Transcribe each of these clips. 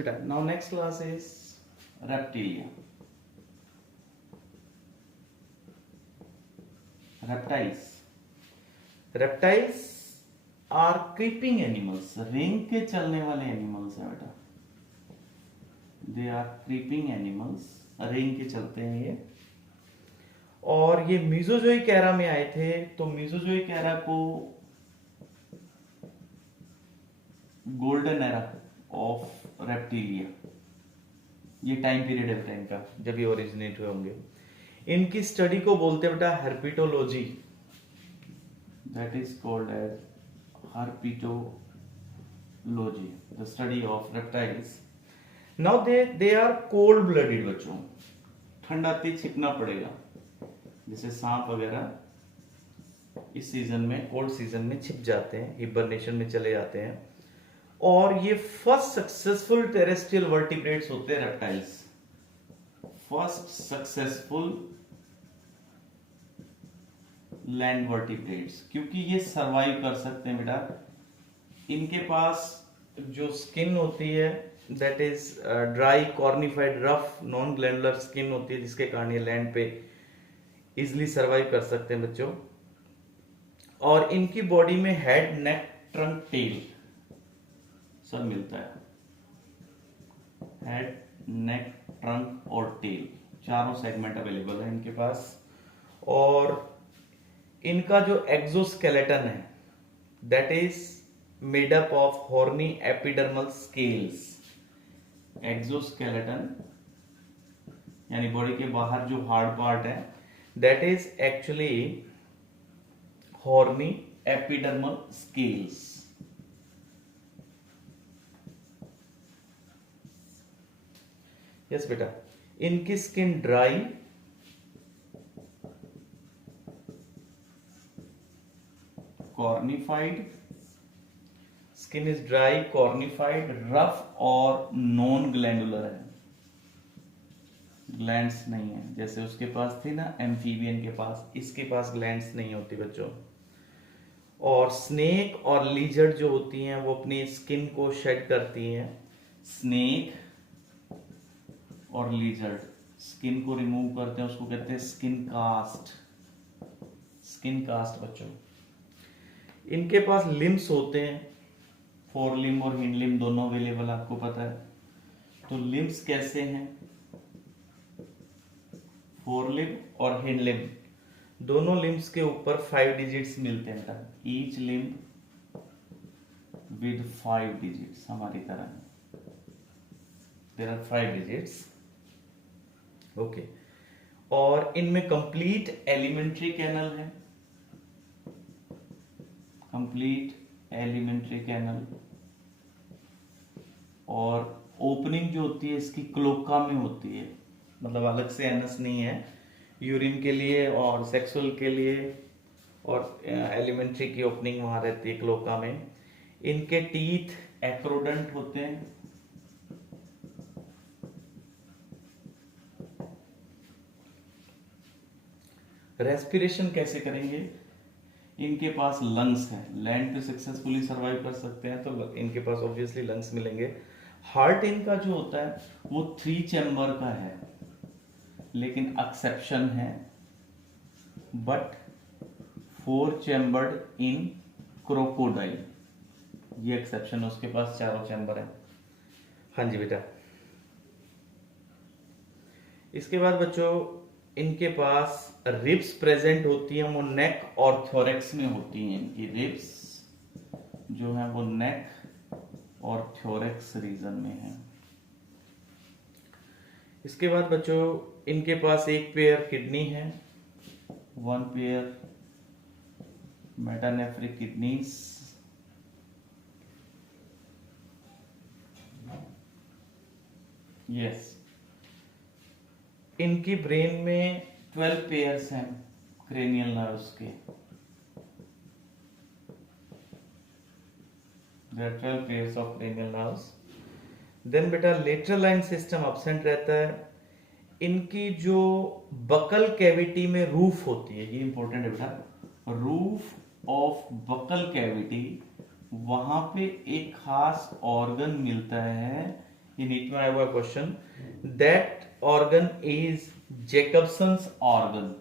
beta. Now next class is reptilia. Reptiles are creeping animals. रेंग के चलने वाले एनिमल्स है बेटा. They are creeping animals. रेंग के चलते हैं ये. और ये मीजोजोइक एरा में आए थे. तो मीजोजोइक एरा को गोल्डन एरा ऑफ रेप्टिलिया, ये टाइम पीरियड है बेटा इनका, जब ये ओरिजिनेट हुए होंगे. इनकी स्टडी को बोलते हैं बेटा herpetology. That is called as herpetology, the study of reptiles. Now they are cold blooded बच्चों. ठंड आती छिपना पड़ेगा, जैसे सांप वगैरह इस सीजन में, कोल्ड सीजन में छिप जाते हैं, हिबरनेशन में चले जाते हैं. और ये फर्स्ट सक्सेसफुल टेरेस्ट्रियल वर्टिब्रेट्स होते हैं reptiles. First successful land vertebrates, क्योंकि ये सरवाइव कर सकते हैं बेटा. इनके पास जो स्किन होती है that is dry cornified rough non glandular skin होती है, जिसके कारण ये लैंड पे इजिली सरवाइव कर सकते हैं बच्चों. और इनकी बॉडी में हेड, नेक, ट्रंक, टेल सब मिलता है. हेड, नेक, ट्रंक और टेल, चारों सेगमेंट अवेलेबल है इनके पास. और इनका जो एक्सोस्केलेटन है that is made up of horny epidermal scales. Exoskeleton यानी बॉडी के बाहर जो हार्ड पार्ट है that is actually horny epidermal scales. Yes बेटा. इनकी skin dry, cornified, skin is dry, cornified, rough और नॉन ग्लैंडुलर है. ग्लैंड्स नहीं है, जैसे उसके पास थी ना एम्फीबियन के पास, इसके पास ग्लैंड्स नहीं होती बच्चों. और स्नेक और लीजर्ड जो होती हैं वो अपनी स्किन को शेड करती हैं. स्नेक और लीजर्ड स्किन को रिमूव करते हैं, उसको कहते हैं स्किन कास्ट. स्किन कास्ट बच्चों. इनके पास लिम्स होते हैं, फोर लिम और हिंड लिम दोनों अवेलेबल, आपको पता है. तो लिम्स कैसे हैं? फोर लिम और हिंड लिम दोनों लिम्स के ऊपर 5 डिजिट्स मिलते हैं. ईच लिम विद 5 डिजिट्स, हमारी तरह देयर आर 5 डिजिट्स. ओके. और इनमें कंप्लीट एलिमेंट्री कैनल है, कंप्लीट एलिमेंट्री कैनल. और ओपनिंग जो होती है इसकी क्लोका में होती है, मतलब अलग से एनस नहीं है. यूरिन के लिए और सेक्सुअल के लिए और एलिमेंट्री की ओपनिंग वहां रहती है क्लोका में. इनके टीथ एक्रोडेंट होते हैं. रेस्पिरेशन कैसे करेंगे? इनके पास लंग्स हैं, लैंड पे सक्सेसफुली सरवाइव कर सकते हैं तो इनके पास ऑब्वियसली लंग्स मिलेंगे. हार्ट इनका जो होता है वो 3 चैम्बर का है, लेकिन एक्सेप्शन है, बट 4 चैम्बर्ड इन क्रोकोडाइल. ये एक्सेप्शन है, उसके पास 4 चैम्बर है. हाँ जी बेटा. इसके बाद बच्चों इनके पास रिब्स प्रेजेंट होती हैं, वो नेक और थोरेक्स में होती हैं. इनकी रिब्स जो है वो नेक और थोरेक्स रीजन में है. इसके बाद बच्चों इनके पास एक पेयर किडनी है, 1 पेयर मेटानेफ्रिक किडनीज. यस. इनकी ब्रेन में 12 पेयर्स हैं क्रेनियल नर्व्स के. There are 12 pairs of cranial nerves. Then बेटा लेटरल लाइन सिस्टम एब्सेंट रहता है. इनकी जो बकल कैविटी में रूफ होती है, ये इंपॉर्टेंट है बेटा, रूफ ऑफ बकल कैविटी, वहां पे एक खास ऑर्गन मिलता है. ये नीट में आया हुआ question. That organ is Jacobson's organ.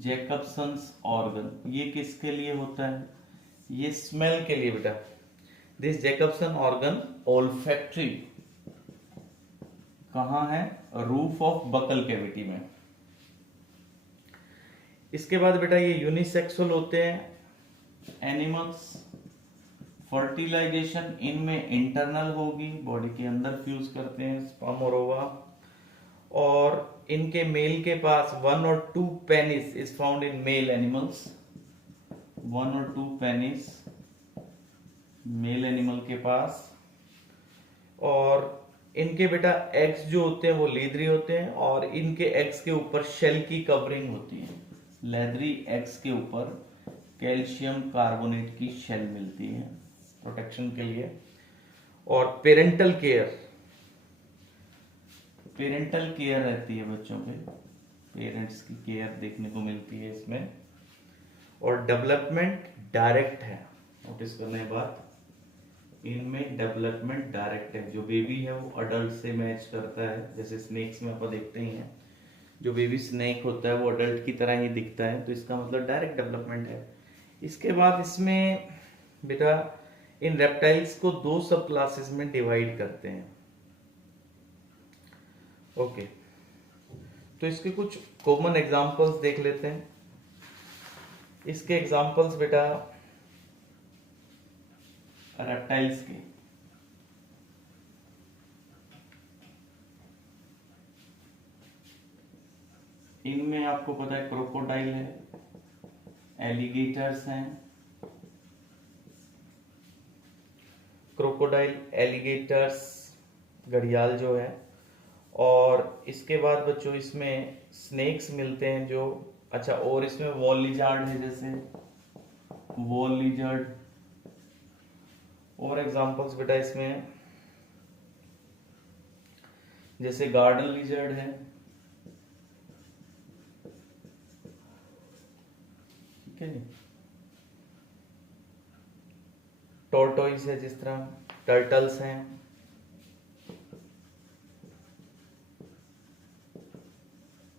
Jacobson's organ ये किसके लिए होता है? ये स्मेल के लिए बेटा। दिस जैकबसन ऑर्गन ओल्फैक्टरी कहां है? रूफ ऑफ बकल कैविटी में। इसके बाद बेटा ये यूनिसेक्सुअल होते हैं एनिमल्स। फर्टिलाइजेशन इनमें इंटरनल होगी, बॉडी के अंदर फ्यूज करते हैं स्पर्म और ओवा। और इनके मेल के पास 1 और 2 penis is found in male animals. 1 और 2 पेनिस मेल एनिमल के पास। और इनके बेटा एग्स जो होते हैं वो लेदरी होते हैं और इनके एग्स के ऊपर शेल की कवरिंग होती है। लेदरी एग्स के ऊपर कैल्शियम कार्बोनेट की शेल मिलती है प्रोटेक्शन के लिए। और पेरेंटल केयर रहती है बच्चों पे, पेरेंट्स की केयर देखने को मिलती है इसमें। और डेवलपमेंट डायरेक्ट है, नोटिस करने के बाद इनमें डेवलपमेंट डायरेक्ट है। जो बेबी है वो अडल्ट से मैच करता है, जैसे स्नेक्स में अपन देखते ही हैं जो बेबी स्नेक होता है वो अडल्ट की तरह ही दिखता है, तो इसका मतलब डायरेक्ट डेवलपमेंट है। इसके बाद इसमें बेटा इन रेप्टाइल्स को 2 सब क्लासेस में डिवाइड करते हैं। ओके, तो इसके कुछ कॉमन एग्जांपल्स देख लेते हैं। इसके एग्जांपल्स बेटा रेप्टाइल्स के, इनमें आपको पता है क्रोकोडाइल है, एलिगेटर्स हैं। क्रोकोडाइल, एलिगेटर्स, घड़ियाल जो है। और इसके बाद बच्चों इसमें स्नेक्स मिलते हैं जो, अच्छा, और इसमें वॉल लिजार्ड है, जैसे वॉल लिजार्ड। और एग्जांपल्स बेटा इसमें जैसे गार्डन लिजर्ड है, ठीक है नी, टॉर्टोइस है, जिस तरह टर्टल्स हैं।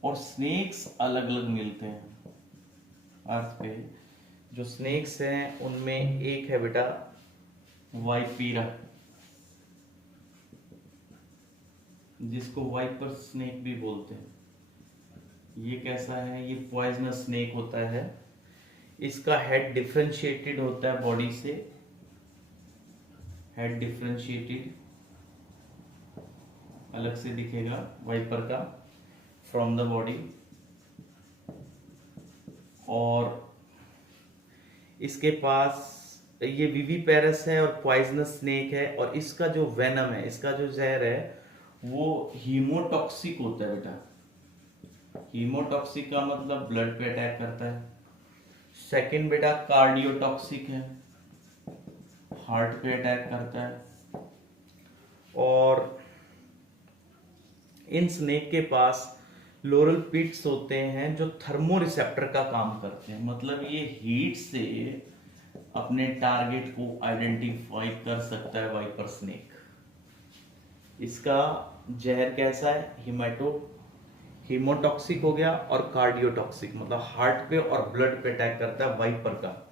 और स्नेक्स अलग अलग मिलते हैं अर्थ पे। जो स्नेक्स हैं उनमें एक है बेटा वाइपीरा, जिसको वाइपर स्नेक भी बोलते हैं। ये कैसा है? ये पॉइजनस स्नेक होता है। इसका हेड डिफरेंशिएटेड होता है बॉडी से, हेड डिफरेंशिएटेड अलग से दिखेगा वाइपर का फ्रॉम द बॉडी। और इसके पास ये विविपेरस है और पॉइजनस स्नेक है। और इसका जो वेनम है, इसका जो जहर है वो हीमोटॉक्सिक होता है बेटा। हीमोटॉक्सिक का मतलब ब्लड पे अटैक करता है। सेकंड बेटा कार्डियोटॉक्सिक है, हार्ट पे अटैक करता है। और इन स्नेक के पास लोरल पिट्स होते हैं जो थर्मो रिसेप्टर का काम करते हैं, मतलब ये हीट से अपने टारगेट को आइडेंटिफाई कर सकता है वाइपर स्नेक। इसका जहर कैसा है? हीमोटॉक्सिक हो गया और कार्डियोटॉक्सिक, मतलब हार्ट पे और ब्लड पे अटैक करता है वाइपर का।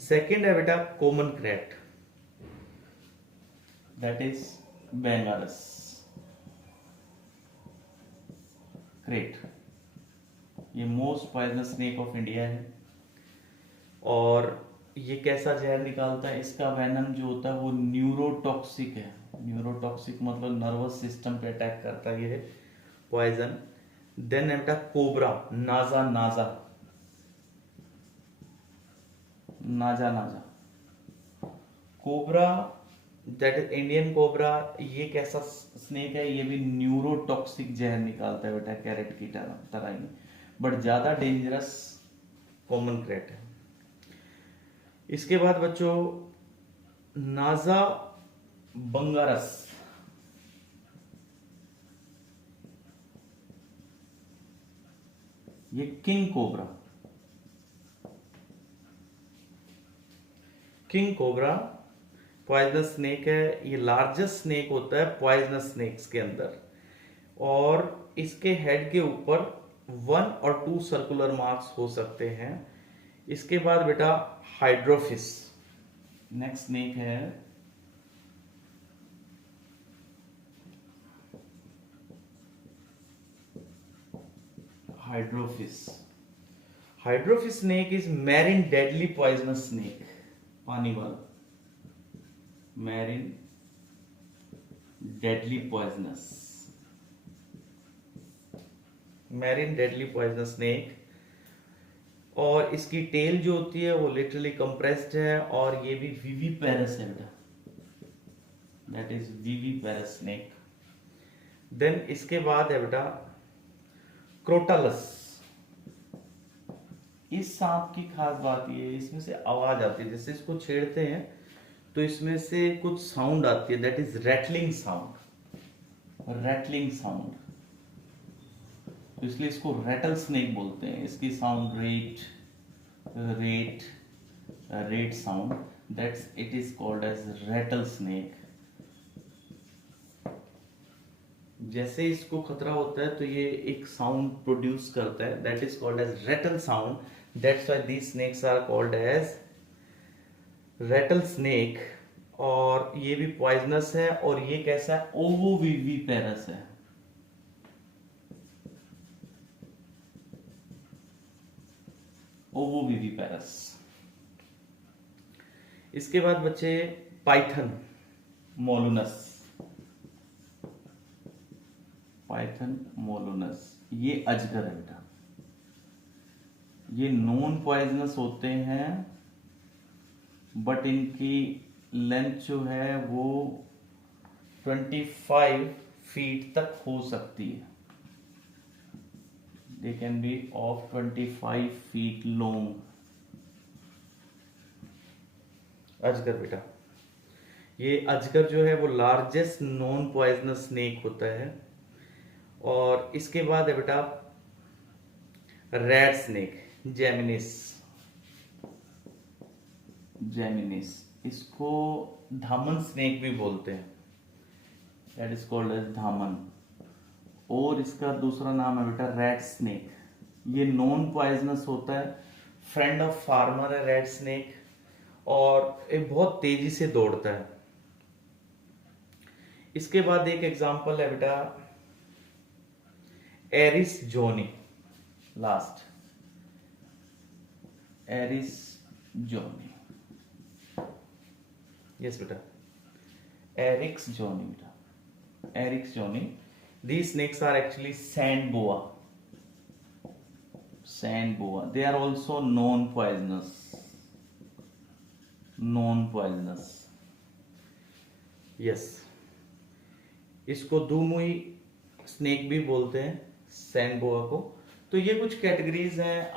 सेकंड है बेटा common krait, that is bungarus krait. ये most poisonous snake of India है। और ये कैसा जहर निकालता है? इसका वेनम जो होता है वो न्यूरोटॉक्सिक है। न्यूरोटॉक्सिक मतलब नर्वस सिस्टम पे अटैक करता है ये पॉइजन। देन बेटा कोबरा, नाजा नाजा नाजा नाजा cobra, that is Indian cobra. ये कैसा स्नेक है? ये भी न्यूरोटॉक्सिक जहर निकालता है बेटा, कैरेट की तरह ही, बट ज्यादा डेंजरस कॉमन क्रेट है। इसके बाद बच्चों नाजा बंगारस, ये king cobra. King cobra poisonous snake है, ये लार्जेस्ट स्नेक होता है पॉइजनस स्नेक्स के अंदर, और इसके हेड के ऊपर 1 और 2 सर्कुलर मार्क्स हो सकते हैं। इसके बाद बेटा हाइड्रोफिस नेक्स्ट स्नेक है। Hydrophis Hydrophis snake is marine deadly poisonous snake, पानी वाला मैरिन डेडली पॉइजनस स्नेक, और इसकी टेल जो होती है वो लिटरली कंप्रेस्ड है, और ये भी विविपेरस है बेटा, that is viviparous snake. Then इसके बाद है बेटा क्रोटालस। इस सांप की खास बात ये है, इसमें से आवाज आती है, जैसे इसको छेड़ते हैं तो इसमें से कुछ साउंड आती है, दैट इज रैटलिंग साउंड, तो इसलिए इसको रैटल स्नेक बोलते हैं। इसकी sound rattle sound, that's it is called as rattle snake. जैसे इसको खतरा होता है तो ये एक साउंड प्रोड्यूस करता है, that is called as rattle sound, that's why these snakes are called as rattle snake. और ये भी पॉइजनस है, और ये कैसा है, ओवोविविपेरस है। ओवोविविपेरस। इसके बाद बच्चे पाइथन मोलुनस, ये अजगर है बेटा। ये नॉन पॉइजनस होते हैं, बट इनकी लेंथ जो है वो 25 फीट तक हो सकती है। They can be of 25 feet long। अजगर बेटा, ये अजगर जो है वो लार्जेस्ट नॉन पॉइजनस स्नेक होता है। और इसके बाद है बेटा रेड स्नेक, जेमिनिस, इसको धामन स्नेक भी बोलते हैं, दैट इज कॉल्ड एज धामन। और इसका दूसरा नाम है बेटा रेड स्नेक। ये नॉन पॉइजनस होता है, फ्रेंड ऑफ फार्मर है रेड स्नेक, और ये बहुत तेजी से दौड़ता है। इसके बाद एक एग्जांपल है बेटा एरिस जोनी, लास्ट एरिस जोनी, यस बेटा एरिक्स जोनी। These snakes are actually sand boa. They are also non-poisonous. Yes. इसको दुमुई स्नेक भी बोलते हैं, सैंड बोआ को। तो ये कुछ कैटेगरीज हैं।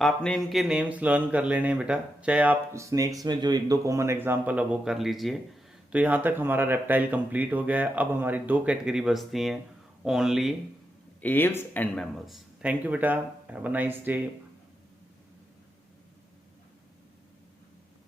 आपने इनके नेम्स लर्न कर लेने हैं बेटा, चाहे आप स्नेक्स में जो 1-2 कॉमन एग्जांपल है वो कर लीजिए। तो यहाँ तक हमारा रेप्टाइल कंप्लीट हो गया है। अब हमारी 2 कैटेगरी बचती हैं, only Aves and mammals. Thank you बेटा, हैव अ नाइस डे।